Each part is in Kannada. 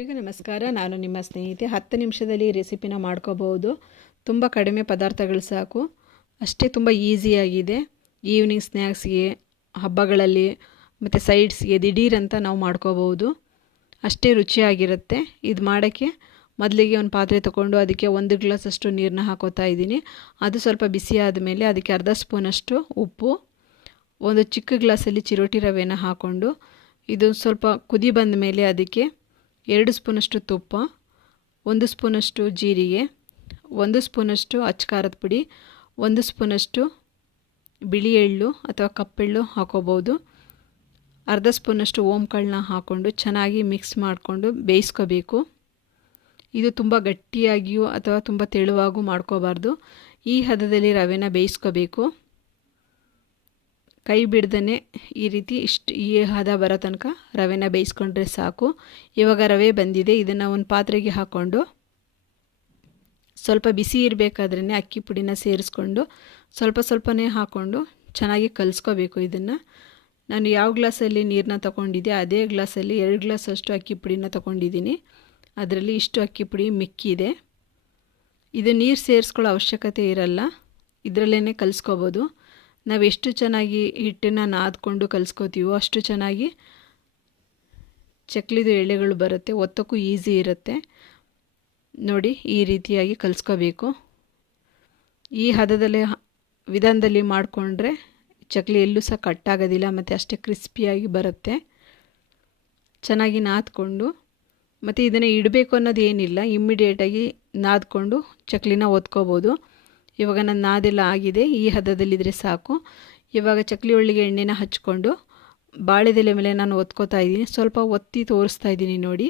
ಈಗ ನಮಸ್ಕಾರ, ನಾನು ನಿಮ್ಮ ಸ್ನೇಹಿತೆ. 10 ನಿಮಿಷದಲ್ಲಿ ಈ ರೆಸಿಪಿನ ಮಾಡ್ಕೋಬಹುದು. ತುಂಬ ಕಡಿಮೆ ಪದಾರ್ಥಗಳು ಸಾಕು, ಅಷ್ಟೇ ತುಂಬ ಈಸಿಯಾಗಿದೆ. ಈವ್ನಿಂಗ್ ಸ್ನ್ಯಾಕ್ಸ್ಗೆ, ಹಬ್ಬಗಳಲ್ಲಿ ಮತ್ತು ಸೈಡ್ಸ್ಗೆ ದಿಢೀರಂತ ನಾವು ಮಾಡ್ಕೋಬಹುದು. ಅಷ್ಟೇ ರುಚಿಯಾಗಿರುತ್ತೆ. ಇದು ಮಾಡೋಕ್ಕೆ ಮೊದಲಿಗೆ ಒಂದು ಪಾತ್ರೆ ತೊಗೊಂಡು ಅದಕ್ಕೆ 1 ಗ್ಲಾಸಷ್ಟು ನೀರನ್ನ ಹಾಕೋತಾ ಇದ್ದೀನಿ. ಅದು ಸ್ವಲ್ಪ ಬಿಸಿ ಆದಮೇಲೆ ಅದಕ್ಕೆ ಅರ್ಧ ಸ್ಪೂನಷ್ಟು ಉಪ್ಪು, ಒಂದು ಚಿಕ್ಕ ಗ್ಲಾಸಲ್ಲಿ ಚಿರೋಟಿ ರವೆನ ಹಾಕ್ಕೊಂಡು ಇದು ಸ್ವಲ್ಪ ಕುದಿ ಬಂದ ಮೇಲೆ ಅದಕ್ಕೆ 2 ಸ್ಪೂನಷ್ಟು ತುಪ್ಪ, 1 ಸ್ಪೂನಷ್ಟು ಜೀರಿಗೆ, 1 ಸ್ಪೂನಷ್ಟು ಅಚ್ಚ ಖಾರದ ಪುಡಿ, 1 ಸ್ಪೂನಷ್ಟು ಬಿಳಿ ಎಳ್ಳು ಅಥವಾ ಕಪ್ಪೆಳ್ಳು ಹಾಕೋಬೋದು, ಅರ್ಧ ಸ್ಪೂನಷ್ಟು ಓಂಕಾಳನ್ನ ಹಾಕ್ಕೊಂಡು ಚೆನ್ನಾಗಿ ಮಿಕ್ಸ್ ಮಾಡಿಕೊಂಡು ಬೇಯಿಸ್ಕೋಬೇಕು. ಇದು ತುಂಬ ಗಟ್ಟಿಯಾಗಿಯೂ ಅಥವಾ ತುಂಬ ತೆಳುವಾಗೂ ಮಾಡ್ಕೋಬಾರ್ದು. ಈ ಹದದಲ್ಲಿ ರವೆನ ಬೇಯಿಸ್ಕೋಬೇಕು. ಕೈ ಬಿಡ್ದೇ ಈ ರೀತಿ ಈ ಹದ ಬರೋ ತನಕ ರವೆನ ಬೇಯಿಸ್ಕೊಂಡ್ರೆ ಸಾಕು. ಇವಾಗ ರವೆ ಬಂದಿದೆ. ಇದನ್ನು ಒಂದು ಪಾತ್ರೆಗೆ ಹಾಕ್ಕೊಂಡು ಸ್ವಲ್ಪ ಬಿಸಿ ಇರಬೇಕಾದ್ರೇ ಅಕ್ಕಿ ಪುಡಿನ ಸೇರಿಸ್ಕೊಂಡು ಸ್ವಲ್ಪನೇ ಹಾಕ್ಕೊಂಡು ಚೆನ್ನಾಗಿ ಕಲಿಸ್ಕೋಬೇಕು. ಇದನ್ನು ನಾನು ಯಾವ ಗ್ಲಾಸಲ್ಲಿ ನೀರನ್ನ ತೊಗೊಂಡಿದ್ದೆ ಅದೇ ಗ್ಲಾಸಲ್ಲಿ 2 ಗ್ಲಾಸಷ್ಟು ಅಕ್ಕಿ ಪುಡಿನ ತೊಗೊಂಡಿದ್ದೀನಿ. ಅದರಲ್ಲಿ ಇಷ್ಟು ಅಕ್ಕಿ ಪುಡಿ ಮಿಕ್ಕಿದೆ. ಇದು ನೀರು ಸೇರಿಸ್ಕೊಳ್ಳೋ ಅವಶ್ಯಕತೆ ಇರಲ್ಲ, ಇದರಲ್ಲೇ ಕಲಿಸ್ಕೋಬೋದು. ನಾವು ಎಷ್ಟು ಚೆನ್ನಾಗಿ ಹಿಟ್ಟನ್ನು ನಾದ್ಕೊಂಡು ಕಲಿಸ್ಕೋತೀವೋ ಅಷ್ಟು ಚೆನ್ನಾಗಿ ಚಕ್ಲಿದು ಎಳೆಗಳು ಬರುತ್ತೆ, ಒತ್ತಕ್ಕೂ ಈಸಿ ಇರುತ್ತೆ. ನೋಡಿ, ಈ ರೀತಿಯಾಗಿ ಕಲಿಸ್ಕೋಬೇಕು. ಈ ಹದದಲ್ಲಿ ವಿಧಾನದಲ್ಲಿ ಮಾಡಿಕೊಂಡ್ರೆ ಚಕ್ಲಿ ಎಲ್ಲೂ ಸಹ ಕಟ್ಟಾಗೋದಿಲ್ಲ ಮತ್ತು ಅಷ್ಟೇ ಕ್ರಿಸ್ಪಿಯಾಗಿ ಬರುತ್ತೆ. ಚೆನ್ನಾಗಿ ನಾದ್ಕೊಂಡು ಮತ್ತು ಇದನ್ನು ಇಡಬೇಕು ಅನ್ನೋದು ಏನಿಲ್ಲ, ಇಮ್ಮಿಡಿಯೇಟಾಗಿ ನಾದ್ಕೊಂಡು ಚಕ್ಲಿನ ಒತ್ಕೋಬೋದು. ಇವಾಗ ನನ್ನ ನಾದೆಲ್ಲ ಆಗಿದೆ. ಈ ಹದದಲ್ಲಿದ್ದರೆ ಸಾಕು. ಇವಾಗ ಚಕ್ಲಿ ಒಳ್ಳಿಗೆ ಎಣ್ಣೆನ ಹಚ್ಕೊಂಡು ಬಾಳೆದೆಲೆ ಮೇಲೆ ನಾನು ಒತ್ಕೋತಾ ಇದ್ದೀನಿ. ಸ್ವಲ್ಪ ಒತ್ತಿ ತೋರಿಸ್ತಾ ಇದ್ದೀನಿ ನೋಡಿ.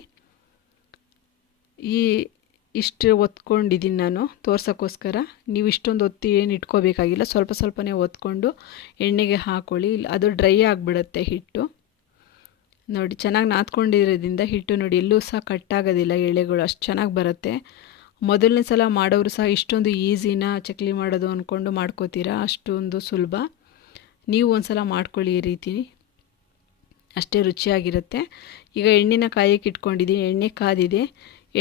ಇಷ್ಟು ಒತ್ಕೊಂಡಿದ್ದೀನಿ ನಾನು ತೋರ್ಸೋಕ್ಕೋಸ್ಕರ. ನೀವು ಇಷ್ಟೊಂದು ಒತ್ತಿ ಏನು ಇಟ್ಕೋಬೇಕಾಗಿಲ್ಲ, ಸ್ವಲ್ಪನೇ ಒತ್ಕೊಂಡು ಎಣ್ಣೆಗೆ ಹಾಕ್ಕೊಳ್ಳಿ. ಅದು ಡ್ರೈ ಆಗಿಬಿಡುತ್ತೆ ಹಿಟ್ಟು. ನೋಡಿ, ಚೆನ್ನಾಗಿ ನಾದ್ಕೊಂಡಿರೋದ್ರಿಂದ ಹಿಟ್ಟು ನೋಡಿ ಎಲ್ಲೂ ಸಹ ಕಟ್ಟಾಗೋದಿಲ್ಲ, ಎಳೆಗಳು ಅಷ್ಟು ಚೆನ್ನಾಗಿ ಬರುತ್ತೆ. ಮೊದಲನೇ ಸಲ ಮಾಡೋರು ಸಹ ಇಷ್ಟೊಂದು ಈಸಿನ ಚಕ್ಲಿ ಮಾಡೋದು ಅಂದ್ಕೊಂಡು ಮಾಡ್ಕೋತೀರಾ, ಅಷ್ಟೊಂದು ಸುಲಭ. ನೀವು ಒಂದು ಸಲ ಮಾಡ್ಕೊಳ್ಳಿ ಈ ರೀತಿ, ಅಷ್ಟೇ ರುಚಿಯಾಗಿರುತ್ತೆ. ಈಗ ಎಣ್ಣೆನ ಕಾಯಕ್ಕೆ ಇಟ್ಕೊಂಡಿದ್ದೀನಿ. ಎಣ್ಣೆ ಕಾದಿದೆ.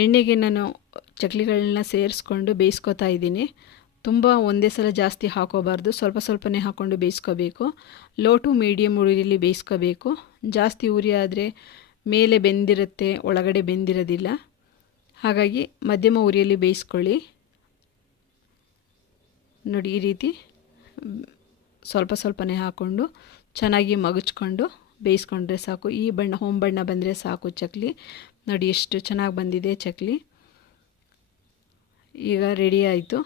ಎಣ್ಣೆಗೆ ನಾನು ಚಕ್ಲಿಗಳನ್ನ ಸೇರಿಸ್ಕೊಂಡು ಬೇಯಿಸ್ಕೊತಾ ಇದ್ದೀನಿ. ತುಂಬ ಒಂದೇ ಸಲ ಜಾಸ್ತಿ ಹಾಕೋಬಾರ್ದು, ಸ್ವಲ್ಪನೇ ಹಾಕ್ಕೊಂಡು ಬೇಯಿಸ್ಕೋಬೇಕು. ಲೋ ಟು ಮೀಡಿಯಮ್ ಉರಿಯಲ್ಲಿ ಬೇಯಿಸ್ಕೋಬೇಕು. ಜಾಸ್ತಿ ಉರಿ ಆದರೆ ಮೇಲೆ ಬೆಂದಿರುತ್ತೆ, ಒಳಗಡೆ ಬೆಂದಿರೋದಿಲ್ಲ. ಹಾಗಾಗಿ ಮಧ್ಯಮ ಉರಿಯಲ್ಲಿ ಬೇಯಿಸ್ಕೊಳ್ಳಿ. ನೋಡಿ, ಈ ರೀತಿ ಸ್ವಲ್ಪನೇ ಹಾಕ್ಕೊಂಡು ಚೆನ್ನಾಗಿ ಮಗುಚ್ಕೊಂಡು ಬೇಯಿಸ್ಕೊಂಡ್ರೆ ಸಾಕು. ಈ ಬಣ್ಣ ಹೊಂಬಣ್ಣ ಬಂದರೆ ಸಾಕು ಚಕ್ಲಿ. ನೋಡಿ ಎಷ್ಟು ಚೆನ್ನಾಗಿ ಬಂದಿದೆ ಚಕ್ಲಿ. ಈಗ ರೆಡಿ ಆಯಿತು.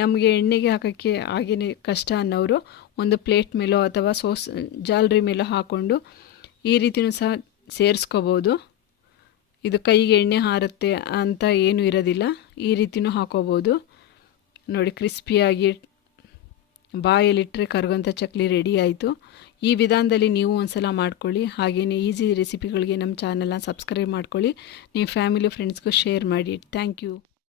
ನಮಗೆ ಎಣ್ಣೆಗೆ ಹಾಕೋಕ್ಕೆ ಹಾಗೇ ಕಷ್ಟ ಅನ್ನೋರು ಒಂದು ಪ್ಲೇಟ್ ಮೇಲೋ ಅಥವಾ ಜಾಲರಿ ಮೇಲೋ ಹಾಕ್ಕೊಂಡು ಈ ರೀತಿಯೂ ಸಹ ಸೇರಿಸ್ಕೋಬೋದು. ಇದು ಕೈಗೆ ಎಣ್ಣೆ ಹಾರುತ್ತೆ ಅಂತ ಏನೂ ಇರೋದಿಲ್ಲ. ಈ ರೀತಿಯೂ ಹಾಕೋಬೋದು. ನೋಡಿ, ಕ್ರಿಸ್ಪಿಯಾಗಿ ಬಾಯಲ್ಲಿಟ್ಟರೆ ಕರಗೋಂಥ ಚಕ್ಲಿ ರೆಡಿ ಆಯಿತು. ಈ ವಿಧಾನದಲ್ಲಿ ನೀವು ಒಂದು ಸಲ ಮಾಡ್ಕೊಳ್ಳಿ. ಹಾಗೆಯೇ ಈಸಿ ರೆಸಿಪಿಗಳಿಗೆ ನಮ್ಮ ಚಾನಲ್ನ ಸಬ್ಸ್ಕ್ರೈಬ್ ಮಾಡ್ಕೊಳ್ಳಿ. ನಿಮ್ಮ ಫ್ಯಾಮಿಲಿ ಫ್ರೆಂಡ್ಸ್ಗೂ ಶೇರ್ ಮಾಡಿ. Thank you.